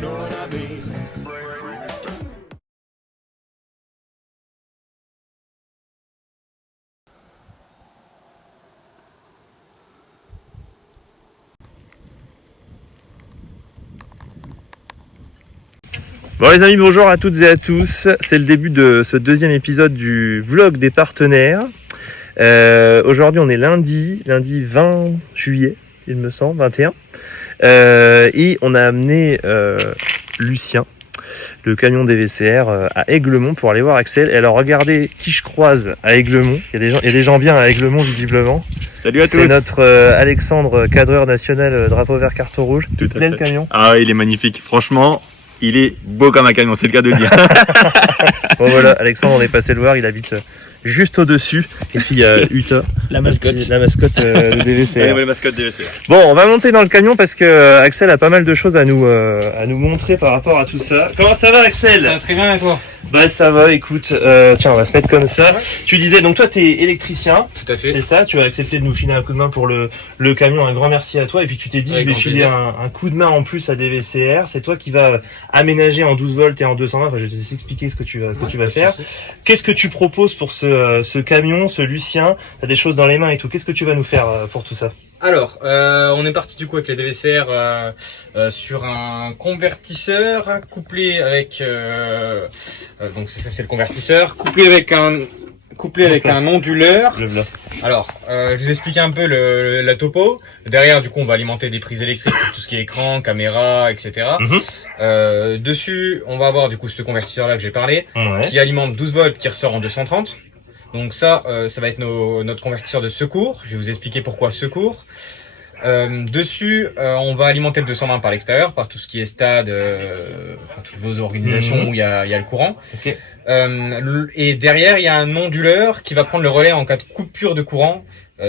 know what I mean. Bon les amis, bonjour à toutes et à tous, c'est le début de ce deuxième épisode du vlog des partenaires. Aujourd'hui on est lundi 20 juillet, il me semble, 21. Et on a amené Lucien, le camion des VCR, à Aiglemont pour aller voir Axel. Et alors regardez qui je croise à Aiglemont, il y a des gens bien à Aiglemont visiblement. Salut à tous. C'est notre Alexandre, cadreur national, drapeau vert, carton rouge. Tout à fait. Le camion. Ah, il est magnifique, franchement. Il est beau comme un camion, c'est le cas de le dire. Bon voilà, Alexandre, on est passé le voir, il habite juste au-dessus. Et puis il y a Uta, la mascotte de DVCR. La nouvelle mascotte des VCR. Bon, on va monter dans le camion parce que Axel a pas mal de choses à nous montrer par rapport à tout ça. Comment ça va, Axel? Ça va très bien, et toi? Bah ça va, écoute, tiens, on va se mettre comme ça. Ouais. Tu disais, donc toi t'es électricien. Tout à fait. C'est ça, tu as accepté de nous filer un coup de main pour le camion, un grand merci à toi. Et puis tu t'es dit, Avec je vais grand filer plaisir. un coup de main en plus à DVCR. C'est toi qui vas aménager en 12 volts et en 220. Enfin, je vais te expliquer ce que tu vas faire. Qu'est-ce que tu proposes pour ce camion, ce Lucien? T'as des choses dans les mains et tout. Qu'est-ce que tu vas nous faire pour tout ça? Alors, on est parti du coup avec les DVCR sur un convertisseur couplé avec donc c'est le convertisseur couplé avec un onduleur. Le blanc. Alors, je vous explique un peu la topo. Derrière, du coup, on va alimenter des prises électriques pour tout ce qui est écran, caméra, etc. Dessus, on va avoir du coup ce convertisseur là que j'ai parlé, Ouais. qui alimente 12 volts, qui ressort en 230. Donc ça va être notre convertisseur de secours. Je vais vous expliquer pourquoi secours. Dessus, on va alimenter le 220 par l'extérieur, par tout ce qui est stade, enfin, toutes vos organisations où il y a le courant. Ok. Et derrière, il y a un onduleur qui va prendre le relais en cas de coupure de courant.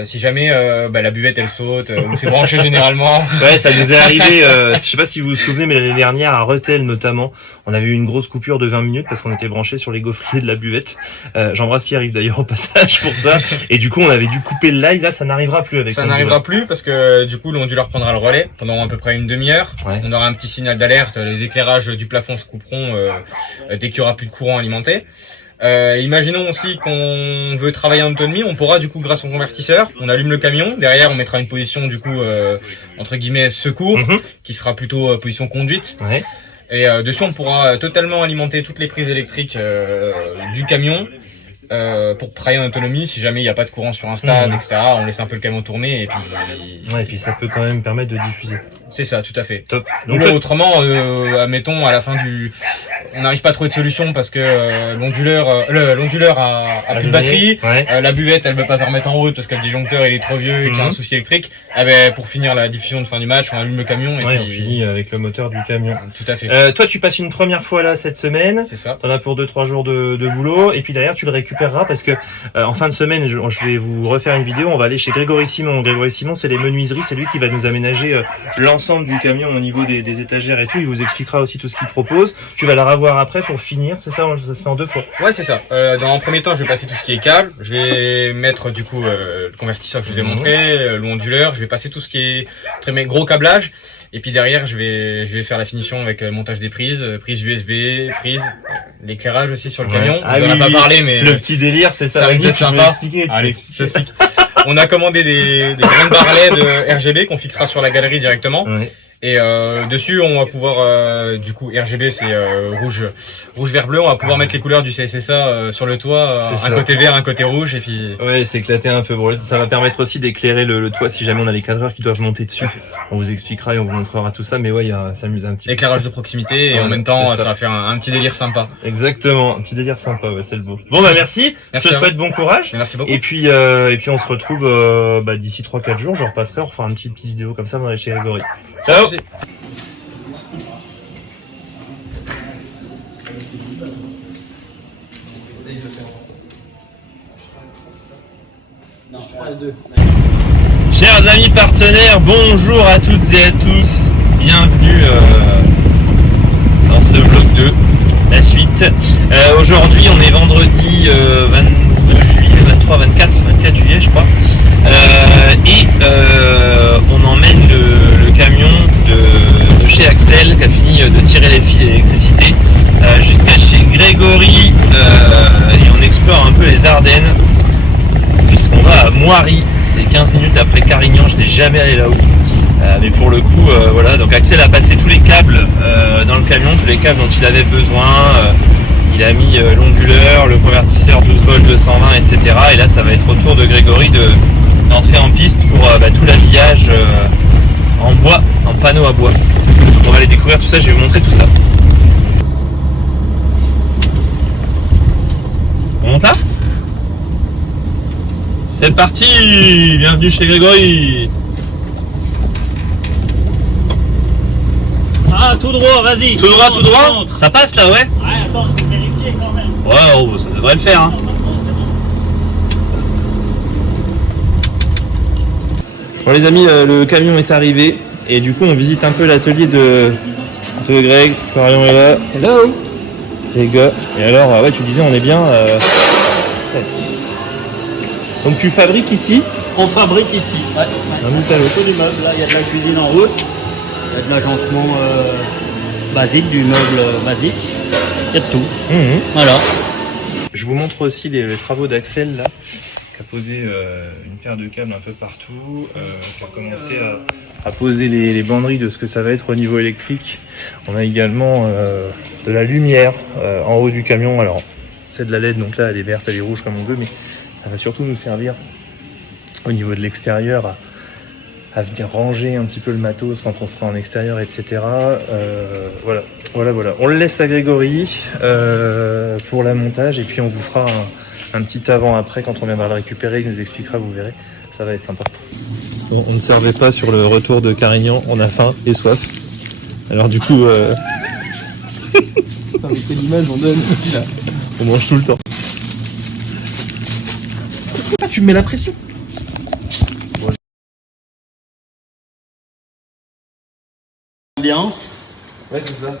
Si jamais la buvette elle saute, ou c'est branché généralement. Ouais, ça nous est arrivé, je sais pas si vous vous souvenez, mais l'année dernière, à Rethel notamment, on avait eu une grosse coupure de 20 minutes parce qu'on était branché sur les gaufriers de la buvette. J'embrasse Pierre-Yves d'ailleurs au passage pour ça. Et du coup, on avait dû couper le live, là, ça n'arrivera plus avec Ça l'onduleur. n'arrivera plus parce que du coup l'onduleur prendra le relais pendant à peu près une demi-heure. Ouais. On aura un petit signal d'alerte, les éclairages du plafond se couperont dès qu'il y aura plus de courant alimenté. Imaginons aussi qu'on veut travailler en autonomie, on pourra du coup grâce au convertisseur, on allume le camion, derrière on mettra une position du coup entre guillemets secours, qui sera plutôt position conduite. Ouais. Et dessus on pourra totalement alimenter toutes les prises électriques du camion pour travailler en autonomie. Si jamais il n'y a pas de courant sur un stade, etc., on laisse un peu le camion tourner et puis Ouais, et puis ça peut quand même permettre de diffuser. c'est ça, tout à fait. Top. Donc Donc, autrement, admettons à la fin on n'arrive pas à trouver de solution parce que l'onduleur a plus de batterie, Ouais. la buvette elle veut pas se remettre en route parce que le disjoncteur il est trop vieux et qu'il y a un souci électrique. Pour finir la diffusion de fin du match, on allume le camion et Ouais, puis on finit avec le moteur du camion. tout à fait. Toi, tu passes une première fois là cette semaine. C'est ça. T'en as pour 2-3 jours de boulot, et puis derrière tu le récupéreras parce que en fin de semaine, je vais vous refaire une vidéo. On va aller chez Grégory Simon. Grégory Simon, c'est les menuiseries, c'est lui qui va nous aménager l'ensemble du camion au niveau des étagères et tout. Il vous expliquera aussi tout ce qu'il propose. Tu vas la revoir après pour finir, c'est ça? Ça se fait en 2 fois. Ouais, c'est ça. Dans un premier temps, je vais passer tout ce qui est câble. Je vais mettre du coup le convertisseur que je vous ai montré, l'onduleur. Je vais passer tout ce qui est très gros câblage. Et puis derrière, je vais faire la finition avec le montage des prises USB, l'éclairage aussi sur le camion. Ah On en a pas parlé, mais le petit délire, c'est ça. ça risque d'être Tu veux sympa. expliquer, tu veux Allez, expliquer. j'explique. On a commandé des grandes barres LED RGB qu'on fixera sur la galerie directement. Ouais. Et dessus, on va pouvoir, du coup, RGB c'est rouge, vert, bleu. On va pouvoir mettre les couleurs du CSSA sur le toit, C'est un ça. côté vert, un côté rouge, et puis. Ouais, c'est éclaté un peu. Bon, ça va permettre aussi d'éclairer le toit si jamais on a les cadreurs qui doivent monter dessus. On vous expliquera et on vous montrera tout ça. Mais ouais, s'amuse un petit peu. Éclairage de proximité et Ouais, en même temps, c'est ça. ça va faire un petit délire sympa. Exactement, un petit délire sympa, ouais, c'est le beau. Bon bah merci, Merci je te à vous. souhaite bon courage. Merci beaucoup. Et puis on se retrouve d'ici 3-4 jours, je repasserai, on refera une petite vidéo comme ça, on va aller chez Grégory. Ciao. Chers amis partenaires, bonjour à toutes et à tous, bienvenue dans ce vlog 2, la suite. Aujourd'hui on est vendredi 22 juillet, 23, 24 juillet je crois, et on emmène le camion de chez Axel qui a fini de tirer les fils d'électricité jusqu'à chez Grégory et on explore un peu les Ardennes puisqu'on va à Moiry, c'est 15 minutes après Carignan, je n'ai jamais allé là-haut. Mais pour le coup, voilà, donc Axel a passé tous les câbles dans le camion, tous les câbles dont il avait besoin. Il a mis l'onduleur, le convertisseur 12 volts 220, etc. Et là, ça va être au tour de Grégory d'entrer en piste pour tout l'habillage en bois, en panneau à bois. Donc on va aller découvrir tout ça, je vais vous montrer tout ça. On monte là ? C'est parti! Bienvenue chez Grégory! Ah, tout droit, vas-y. Tout droit, tout droit. Ça passe là, ouais? Ouais, attends, je vais vérifier quand même. Ouais, oh, ça devrait le faire. Hein. Bon les amis, le camion est arrivé et du coup on visite un peu l'atelier de Greg. Florian est là. Hello. Les gars. Et alors, ouais, tu disais on est bien. Donc tu fabriques ici? On fabrique ici. Ouais. Un bout à l'autre. Tout du meuble. Là, il y a de la cuisine en haut. Il y a de l'agencement basique, du meuble basique. Il y a de tout. Voilà. Je vous montre aussi les travaux d'Axel là, qui a posé une paire de câbles un peu partout, qui a commencé à poser les banderies de ce que ça va être au niveau électrique. On a également de la lumière en haut du camion. Alors c'est de la LED, donc là elle est verte, elle est rouge comme on veut, mais ça va surtout nous servir au niveau de l'extérieur à venir ranger un petit peu le matos quand on sera en extérieur, etc. Voilà. On le laisse à Grégory pour la montage et puis on vous fera un petit avant-après quand on viendra le récupérer, il nous expliquera, vous verrez, ça va être sympa. On ne servait pas sur le retour de Carignan, on a faim et soif. Alors du coup, Avec quelle image on donne aussi là. on mange tout le temps. Ah, tu me mets la pression. Ambiance. Ouais, c'est ça.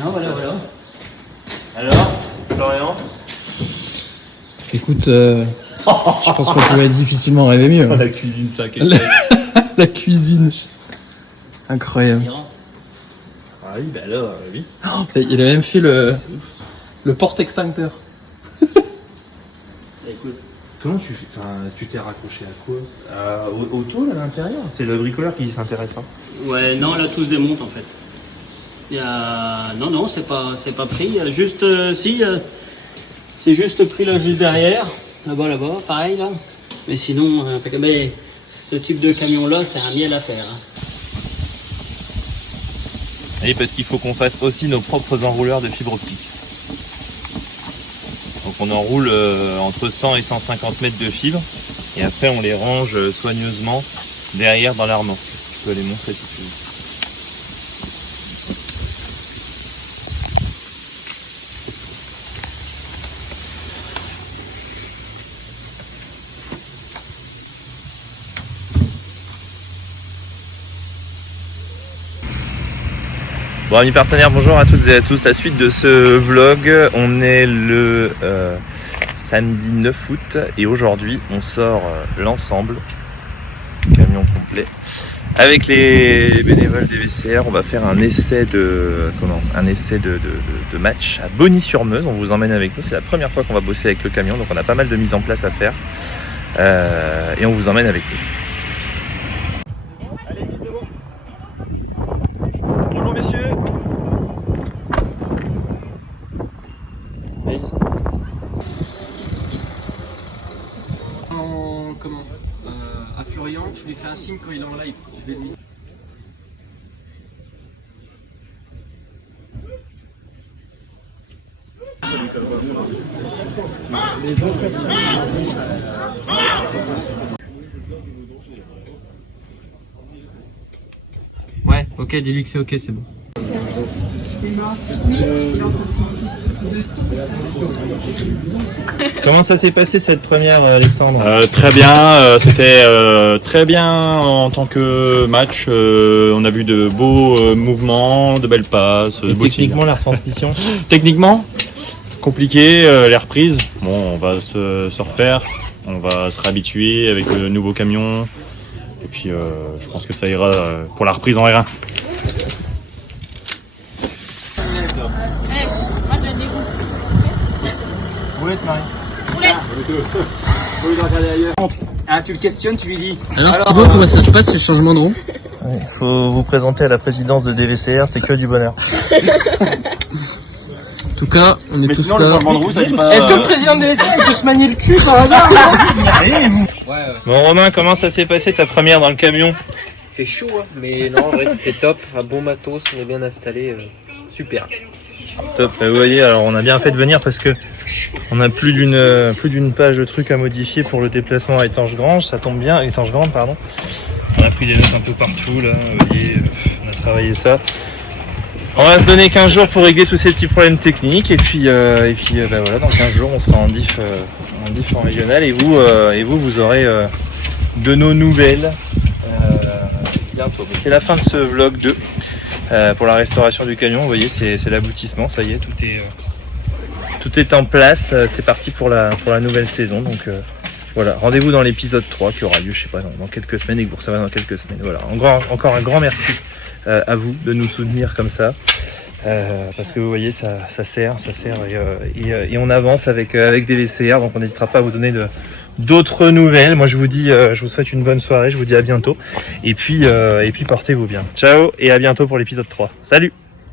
Ah, voilà. Alors, Florian? Écoute, je pense qu'on pouvait difficilement rêver mieux. Hein. La cuisine, ça, La cuisine. Incroyable. Ah oui, bah alors, oui. Il a même fait le porte-extincteur. Écoute. Comment tu t'es raccroché à quoi? Au tôle à l'intérieur? C'est le bricoleur qui s'intéresse. Hein. Ouais, non, là, tout se démonte en fait. Il y a... Non, c'est pas pris. Il y a juste, c'est juste pris là, juste derrière. Là-bas, pareil là. Mais sinon, mais ce type de camion-là, c'est un miel à faire. Hein. Oui, parce qu'il faut qu'on fasse aussi nos propres enrouleurs de fibre optique. Donc on enroule entre 100 et 150 mètres de fibres et après on les range soigneusement derrière dans l'armoire. Tu peux les montrer si tu veux. Bon amis partenaires, bonjour à toutes et à tous. La suite de ce vlog, on est le samedi 9 août et aujourd'hui on sort l'ensemble, camion complet, avec les bénévoles des VCR. On va faire un essai de match à Bonny-sur-Meuse. On vous emmène avec nous, c'est la première fois qu'on va bosser avec le camion, donc on a pas mal de mise en place à faire et on vous emmène avec nous. Bonjour messieurs. À Florian, tu lui fais un signe quand il est en live. Je vais lui... Ouais, ok, dis-lui que c'est ok, c'est bon. Comment ça s'est passé cette première, Alexandre? Très bien, c'était très bien en tant que match. On a vu de beaux mouvements, de belles passes, de beaux Techniquement, la retransmission? Techniquement, compliqué, les reprises. Bon, on va se refaire, on va se réhabituer avec le nouveau camion. Et puis, je pense que ça ira pour la reprise en R1. Roulette, Marie. Ah, tu le questionnes, tu lui dis. Alors Thibaut, comment ça se passe ce changement de roue? Il faut vous présenter à la présidence de DVCR, c'est que du bonheur. En tout cas, on est Mais tous sinon, là. le changement de roue, ça dit pas. Est-ce que le président de DVCR peut se manier le cul par hasard? Bon Romain, comment ça s'est passé ta première dans le camion? Il fait chaud, hein, mais non, en vrai c'était top, un bon matos, on est bien installé, super. Top, vous voyez, alors on a bien fait de venir parce que on a plus d'une page de trucs à modifier pour le déplacement à Étanges-Granges, ça tombe bien, Étanges-Grandes, pardon. On a pris des notes un peu partout là, vous voyez, on a travaillé ça. On va se donner 15 jours pour régler tous ces petits problèmes techniques et puis bah voilà, dans 15 jours on sera en diff en régional et vous aurez de nos nouvelles bientôt. C'est la fin de ce vlog 2 pour la restauration du camion. Vous voyez, c'est l'aboutissement, ça y est, tout est en place, c'est parti pour la nouvelle saison. Donc voilà, rendez-vous dans l'épisode 3 qui aura lieu, je sais pas, dans quelques semaines et que vous recevrez dans quelques semaines. Voilà, encore un grand merci à vous de nous soutenir comme ça. Parce que vous voyez, ça sert et on avance avec DVCR, donc on n'hésitera pas à vous donner d'autres nouvelles. Moi je vous souhaite une bonne soirée, je vous dis à bientôt et puis portez-vous bien. Ciao et à bientôt pour l'épisode 3. Salut!